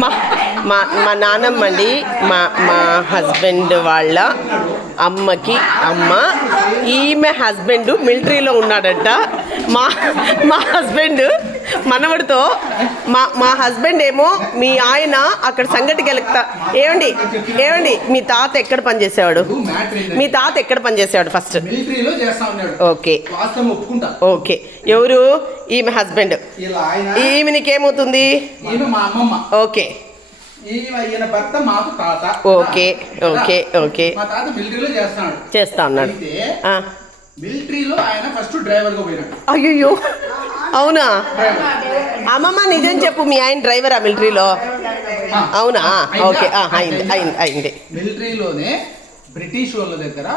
మా మా మా నాన్నమ్మ అండి మా మా హస్బెండ్ వాళ్ళ అమ్మకి అమ్మ. ఈమె హస్బెండ్ మిలిటరీలో ఉన్నాడంట. మా మా హస్బెండ్ మనవడితో మా మా హస్బెండ్ ఏమో మీ ఆయన అక్కడ సంగటికి వెళ్తా ఏమండి ఏమండి మీ తాత ఎక్కడ పనిచేసేవాడు? మీ తాత ఎక్కడ పనిచేసేవాడు ఫస్ట్ ఓకే. ఓకే. ఎవరు? ఈమె హస్బెండ్ ఈమె నీకేమవుతుంది ఓకే. Okay, okay, okay. చేస్తా ఉన్నాడు. మిలిటరీలో ఆయన ఫస్ట్ డ్రైవర్గా పోయినాడు. అయ్యయ్యో. అవునా? అమ్మమ్మ నిజం చెప్పు మీ ఆయన డ్రైవరా మిలిటరీలో? అవునా? ఓకే. అయింది అయింది అయింది. మిలిటరీలోనే బ్రిటిష్ వాళ్ళ దగ్గర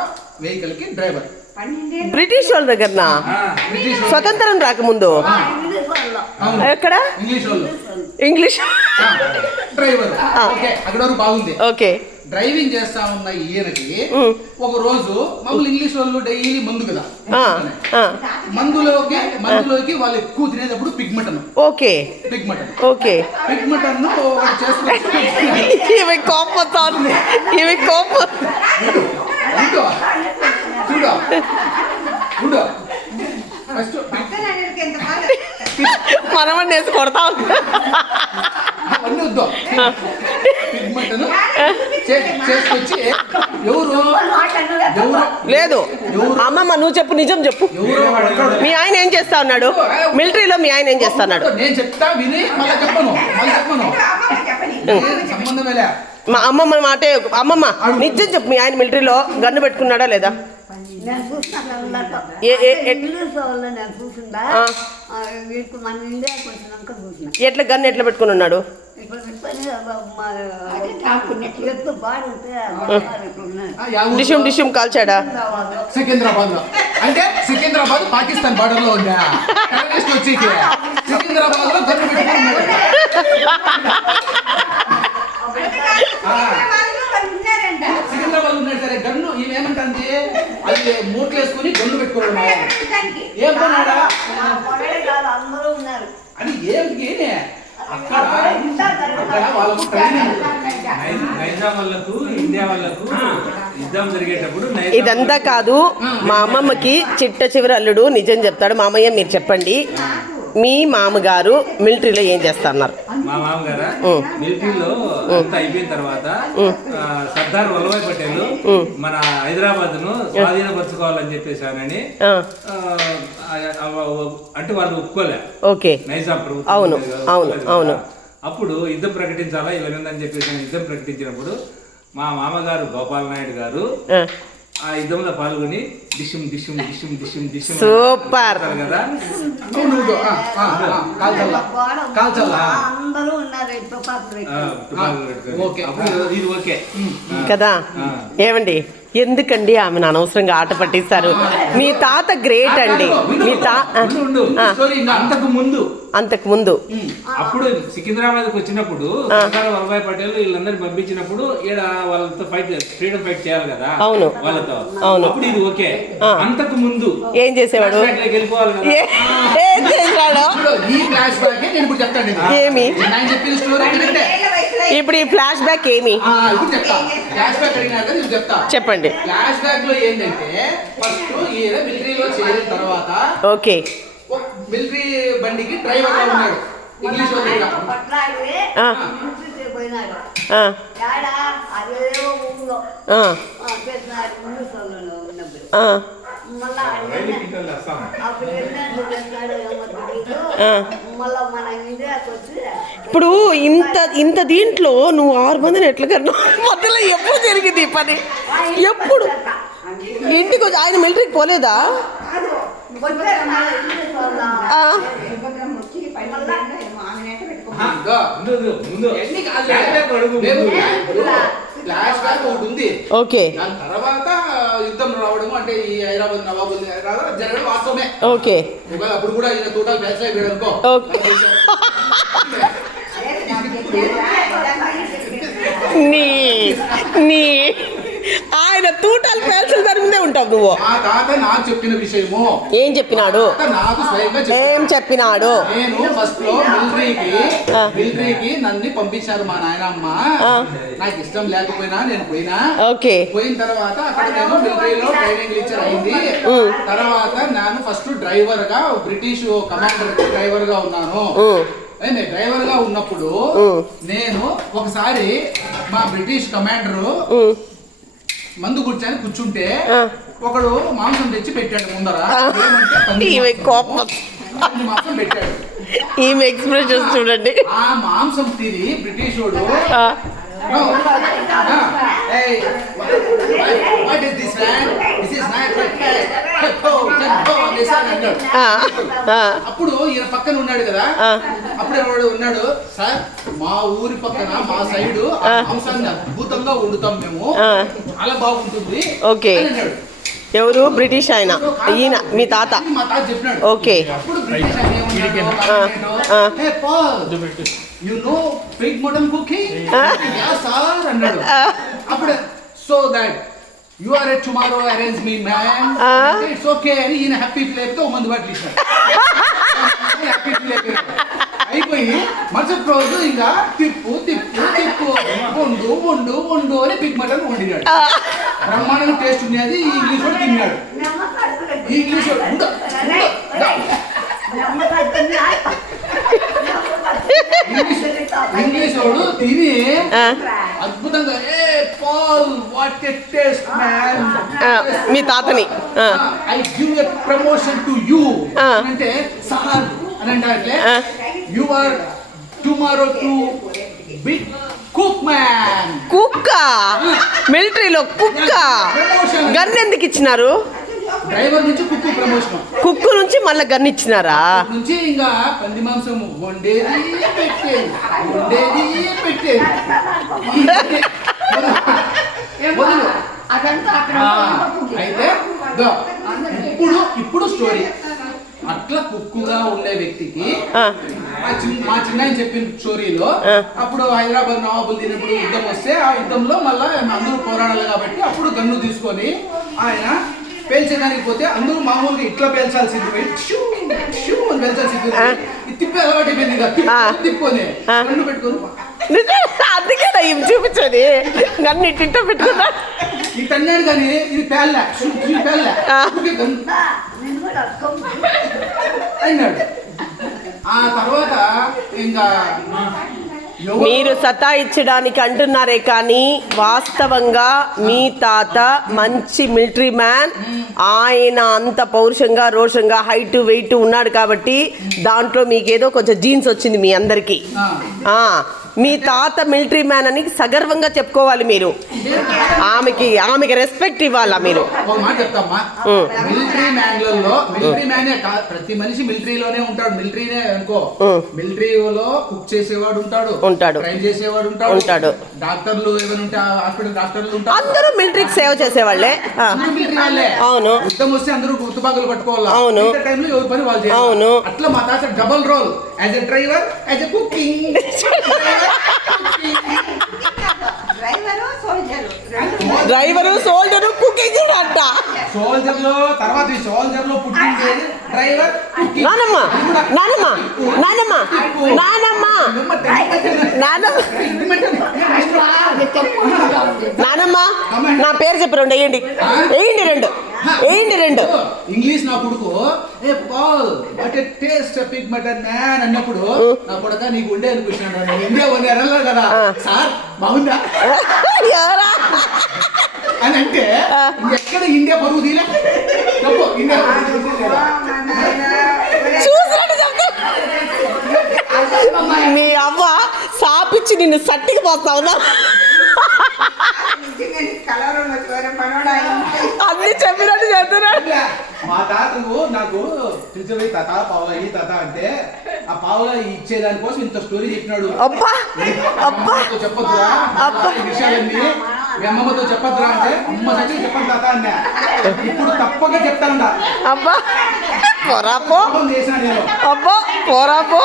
వెహికల్కి డ్రైవర్. బ్రిటిష్ వాళ్ళ దగ్గరనా? స్వతంత్రం రాకముందు. ఎక్కడ? ఇంగ్లీష్ వాళ్ళు. ఇంగ్లీష్. డ్రైవర్. ఓకే. డ్రైవింగ్ చేస్తా ఉన్న ఈయనకి. ఒక రోజు మామూలు ఇంగ్లీష్ వాళ్ళు డైలీ మందు కదా. మందులోకి మందులోకి వాళ్ళు ఎక్కువ తినేటప్పుడు pig mutton okay. Pig mutton okay. Pig mutton కోపం వస్తుంది ఈమె కోపం చూడు చూడు చూడు. ఫస్ట్ మనమని వేసి కొడతా. వద్దు. లేదు. అమ్మమ్మ నువ్వు చెప్పు నిజం చెప్పు. మీ ఆయన ఏం చేస్తా ఉన్నాడు? మిలిటరీలో మీ ఆయన ఏం చేస్తా ఉన్నాడు? నేను చెప్తా విని మళ్ళీ చెప్పను మళ్ళీ చెప్పను. ఏం సంబంధమేలే మా అమ్మమ్మ మాటే అమ్మమ్మ నిజం చెప్పు మీ ఆయన మిలిటరీలో గన్ను పెట్టుకున్నాడా లేదా? ఎట్లా గన్ను ఎట్లా పెట్టుకుని ఉన్నాడు? డిషుమ్ డిషుమ్ కాల్చాడా సికింద్రాబాద్లో అంటే సికింద్రాబాద్ పాకిస్తాన్ బార్డర్లో ఉందా వచ్చి సికింద్రాబాద్లో గన్ను పెట్టుకున్నాడు ఆ, సికింద్రాబాద్ ఉన్నాడు సరే గన్ను ఈమె ఏమంటుంది అది మూట్లు వేసుకుని గన్ను పెట్టుకున్నాడు ఏం పన్నాడా అందరూ ఉన్నారు అది ఏంటి అక్కడ అక్కడ వాళ్ళకు ట్రైనింగ్ నైజాం వాళ్ళకు ఇండియా వాళ్ళకు యుద్ధం జరిగేటప్పుడు నైజాం ఇదంతా కాదు మా అమ్మమ్మకి చిట్ట చివరి అల్లుడు నిజం చెప్తాడు. మామయ్య మీరు చెప్పండి. మీ మామగారు మిలిటరీలో ఏం చేస్తున్నారు? మా మామగారా. మిలిటరీలో అంతా అయిపోయిన తర్వాత సర్దార్ వల్లభాయ్ పటేల్ మన హైదరాబాద్ను స్వాధీనపరచుకోవాలని చెప్పేసానని అంటే వాళ్ళు ఒప్పుకోలే. ఓకే. నైజాం ప్రభుత్వం అవును, అవును. అవును. అప్పుడు యుద్ధం ప్రకటించాలా ఇలా ఉందని చెప్పేసి యుద్ధం ప్రకటించినప్పుడు మా మామగారు గోపాల్ నాయుడు గారు ఆ, యుద్ధంలో పాల్గొని డిషుమ్ డిషుమ్ డిషుమ్ డిషుమ్ డిషుమ్ సూపర్. కదా? అందరూ ఉన్నారు. కదా. ఏమండి? ఎందుకండి ఆమెను అనవసరంగా ఆట పట్టిస్తారు? మీ తాత గ్రేట్ అండి. మీ తా అంతకు ముందు. అంతకు ముందు. అప్పుడు సికింద్రాబాద్ వచ్చినప్పుడు వల్లభాయ్ పటేల్ వీళ్ళందరినీ పంపించినప్పుడు ఈడ వాళ్ళతో ఫైట్ ఫ్రీడమ్ ఫైట్ చేయాలి కదా? అవును. వాళ్ళతో. అవును. అప్పుడు ఇది ఓకే. అంతకు ముందు. ఏం చేసేవాడు? వెళ్ళిపోవాలి ఏ- ఇప్పుడు ఈ ఫ్లాష్ బ్యాక్ నేను ఇప్పుడు చెప్తాను. ఏమి? నేను చెప్పిన స్టోరీ కరెక్టే. ఇప్పుడు ఈ ఫ్లాష్ బ్యాక్ ఏమి? ఆ, ఇప్పుడు చెప్తా. ఫ్లాష్ బ్యాక్ అడిగినాక నేను చెప్తా. చెప్పండి. ఫ్లాష్ బ్యాక్లో ఏంటంటే ఫస్ట్ ఈయన మిలిటరీలో చేరిన తర్వాత ఓకే. ఒక మిలిటరీ బండికి డ్రైవర్గా ఉన్నాడు. ఇంగ్లీష్ ఆ, ఇప్పుడు ఇంత ఇంత దీంట్లో నువ్వు ఆరు మందిని ఎట్లా కన్నా మధ్యలో ఎప్పుడు జరిగింది ఈ పని? ఎప్పుడు? ఇంటికి వచ్చి ఆయన మిలిటరీకి పోలేదా? వచ్చేసినాడు హైదరాబాద్ నవాబు జరగడం వాస్తవమే ఓకే ఒకవేళ అప్పుడు కూడా ఈయన తోటలు బ్యాచ్ అయిపోయాడు అనుకో ఓకే. నీ నీ ఆయన తూటాలు పేల్చిన దాని మీదే ఉంటావు నువ్వు చెప్పిన విషయము ఏం చెప్పినాడు ఏం. చెప్పినాడు నేను ఫస్ట్లో మిలిటరీకి. మిలిటరీకి నన్ను పంపించారు మా నాయనమ్మ. నాకు ఇష్టం లేకపోయినా నేను పోయినా ఓకే పోయిన తర్వాత అక్కడ నేను మిలిటరీలో ట్రైనింగ్ టీచర్ అయింది తర్వాత నేను ఫస్ట్ డ్రైవర్గా బ్రిటిష్ కమాండర్ డ్రైవర్గా ఉన్నాను నేను డ్రైవర్గా ఉన్నప్పుడు. నేను ఒకసారి మా బ్రిటిష్ కమాండర్. మందు కూర్చొని కూర్చుంటే. ఒకడు మాంసం తెచ్చి పెట్టాడు ముందర. ఈమె. కోపం. మాంసం పెట్టాడు. ఈమె ఎక్స్ప్రెషన్స్ చూడండి. ఆ మాంసం తిని బ్రిటిష్ వాడు అప్పుడు ఈయన పక్కన ఉన్నాడు కదా. అప్పుడు ఎవడు ఉన్నాడు సార్ మా ఊరి పక్కన మా సైడ్ మాంసాన్ని అద్భుతంగా వండుతాం మేము. చాలా బాగుంటుంది ఓకే. ఎవరు? బ్రిటిష్ ఆయన. ఈయన మీ తాత. మా తాత చెప్పినాడు. ఓకే. అప్పుడు బ్రిటిష్ ఆయన ఏమన్నాడు? ఆ. కామెంటో, ఆ. "Hey, Paul, you know pig mutton cooking? Yeah, sir, అన్నాడు. అప్పుడు so that you are at tomorrow arrange me man. It's okay అని ఈయన హ్యాపీ అయిపోతే ఓ మంది బాటిల్ ఇచ్చాడు. హ్యాపీ అయిపోయి మరుసటి రోజు ఇంకా తిప్పు తిప్పు తిప్పు. వండు వండు వండు అని పిగ్ మటన్ వండినాడు. బ్రహ్మాండంగా టేస్ట్ ఉన్నది ఈ ఇంగ్లీష్ వాడు తిన్నాడు. ఈ ఇంగ్లీష్. ఇంగ్లీష్ వాడు తిని అద్భుతంగా hey pal what a taste man ఆ, మీ తాతని. I give a promotion to you. అంటే సార్. అని అంటే are tomorrow to big cook man కుక్క? మిలిటరీలో కుక్క? గన్ ఎందుకు ఇచ్చినారు? డ్రైవర్ నుంచి కుక్ ప్రమోషన్ కుక్కు నుంచి మళ్ళీ గన్ ఇచ్చినారా? నుంచి ఇంకా పంది మాంసం వండేది పెట్టేది. వండేది పెట్టేది. వదులు. ఆ, అయితే దో, ఇప్పుడు ఇప్పుడు స్టోరీ అట్లా కుక్కుగా ఉండే వ్యక్తికి ఆ, మా చిన్న మా చిన్న చెప్పిన స్టోరీలో. అప్పుడు హైదరాబాద్ నవాబులు తిన్నప్పుడు యుద్ధం వస్తే ఆ యుద్ధంలో మళ్ళా అందరూ పోరాడాలి కాబట్టి అప్పుడు గన్ను తీసుకొని ఆయన పేల్చడానికి పోతే అందరూ మామూలుగా ఇట్లా పేల్చాల్సింది అని పేల్చాల్సింది. ఇది తిప్పి అలవాటు అయిపోయింది. తిప్పుకొని. గన్ను పెట్టుకొని అందుకే చూపించది గన్ను ఇట్టింట పెట్టుకున్నా ఈ తన్నాడు కానీ ఇది పేల్ల ఇది పేల్ల అన్నాడు ఆ తర్వాత ఇంకా ఎవరు- మీరు సతాయించడానికి అంటున్నారే కానీ వాస్తవంగా మీ తాత మంచి మిలిటరీ మ్యాన్. ఆయన అంత పౌరుషంగా రోషంగా హైట్ వెయిట్ ఉన్నాడు కాబట్టి దాంట్లో మీకేదో కొంచెం జీన్స్ వచ్చింది మీ అందరికీ. మీ తాత మిలిటరీ మ్యాన్ అని సగర్వంగా చెప్పుకోవాలి మీరు. ఆమెకి ఆమెకి రెస్పెక్ట్ ఇవ్వాలా మీరు. మిలిటరీ మ్యాన్లలో మిలిటరీ మ్యానే ప్రతి మనిషి మిలిటరీలోనే ఉంటాడు. మిలిటరీనే అనుకో. మిలిటరీలో కుక్ చేసేవాడు ఉంటాడు. ఉంటాడు. ట్రైన్ చేసేవాడు ఉంటాడు. ఉంటాడు. డాక్టర్లు ఏమైనా ఉంటే హాస్పిటల్ డాక్టర్లు ఉంటారు. అందరూ మిలిటరీకి సేవ చేసేవాళ్ళే. మిలిటరీ వాళ్ళే. అవును. యుద్ధం వస్తే అందరూ గుర్తుబాగులు పట్టుకోవాలి? అవును. టైంలో ఎవరి పని వాళ్ళు అవును. అట్లా మా తాత double role as a driver as a cooking driver soldier. రెండు డ్రైవరు సోల్జరు కుకింగ్ అంట సోల్జర్లో తర్వాత ఈ సోల్జర్లో పుట్టింది డ్రైవర్ నానమ్మ నానమ్మ నానమ్మ నానమ్మ. నానమ్మ. నానమ్మ. నా పేరు చెప్పి రెండు వేయండి. వేయండి రెండు. వేయండి రెండు? ఇంగ్లీష్ నా కొడుకు. Hey pal what a taste pig mutton man అన్నప్పుడు నా కొడుక నీకు ఉండే అనిపించినాడు నేను ఇండియా వన్ ఎరల్లో కదా. సార్ బాగుందా? ఎవరా? అని అంటే ఎక్కడ ఇండియా పరువు తీలే ఇండియా మీ అవ్వ సాపిచ్చి నిన్ను సట్టికి పోతావునా అన్ని చెప్పినట్టు చెప్తున్నాడు మా తాతకు నాకు పిలిచిపోయి తాత పావులా ఈ తాత అంటే ఆ పావులా ఇచ్చేదాని కోసం ఇంత స్టోరీ చెప్పినాడు. అబ్బా! అబ్బా! చెప్పొద్దురా. అబ్బా. విషయాలన్నీ మీ అమ్మమ్మతో చెప్పొద్దురా అంటే అమ్మ సచ్చి చెప్పండి తాత అన్నా. ఇప్పుడు తప్పక చెప్తానంట. అబ్బా! పోరాపో! నేను. అబ్బా! పోరాపో!